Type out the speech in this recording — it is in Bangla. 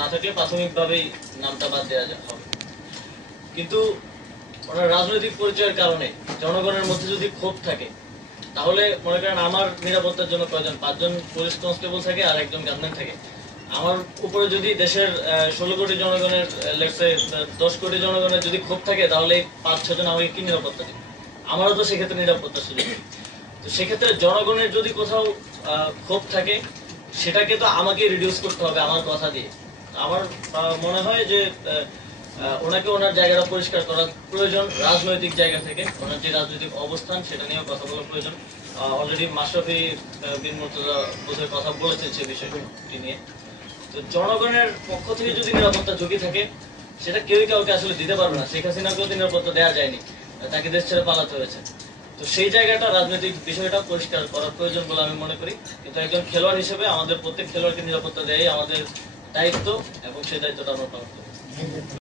না থাকলে প্রাথমিকভাবেই নামটা বাদ দেওয়া হবে। কিন্তু ওনার রাজনৈতিক পরিচয়ের কারণে জনগণের মধ্যে যদি ক্ষোভ থাকে, তাহলে মনে করেন আমার নিরাপত্তার জন্য কয়জন, 5 জন পুলিশ কনস্টেবল থাকে আর একজন গানম্যান থাকে। আমার উপরে যদি দেশের 16 কোটি জনগণের 10 কোটি জনগণের যদি ক্ষোভ থাকে, তাহলে 5-6 জন আমাকে কি নিরাপত্তা দিবে? আমারও তো সেক্ষেত্রে নিরাপত্তার সুযোগ নেই। তো সেক্ষেত্রে জনগণের যদি কোথাও ক্ষোভ থাকে, সেটাকে তো আমাকে রিডিউস করতে হবে আমার কথা দিয়ে। আমার মনে হয় যে ওনাকে ওনার জায়গাটা পরিষ্কার করা প্রয়োজন, রাজনৈতিক জায়গা থেকে ওনার যে রাজনৈতিক অবস্থান সেটা নিয়েও কথা বলা প্রয়োজন। অলরেডি মাশরাফি বিন মুর্তজা বোধহয় কথা বলেছেন সে বিষয়টি নিয়ে। তো জনগণের পক্ষ থেকে যদি নিরাপত্তা ঝুঁকি থাকে, সেটা কেউই কাউকে আসলে দিতে পারবে না। শেখ হাসিনাকেও নিরাপত্তা দেওয়া যায়নি, তাকে দেশ ছেড়ে পালাতে হয়েছে। তো সেই জায়গাটা রাজনৈতিক বিষয়টা পরিষ্কার করার প্রয়োজন বলে আমি মনে করি। কিন্তু একজন খেলোয়াড় হিসেবে আমাদের প্রত্যেক খেলোয়াড়কে নিরাপত্তা দেওয়াই আমাদের দায়িত্ব, এবং সেই দায়িত্বটা আমরা পালন করি।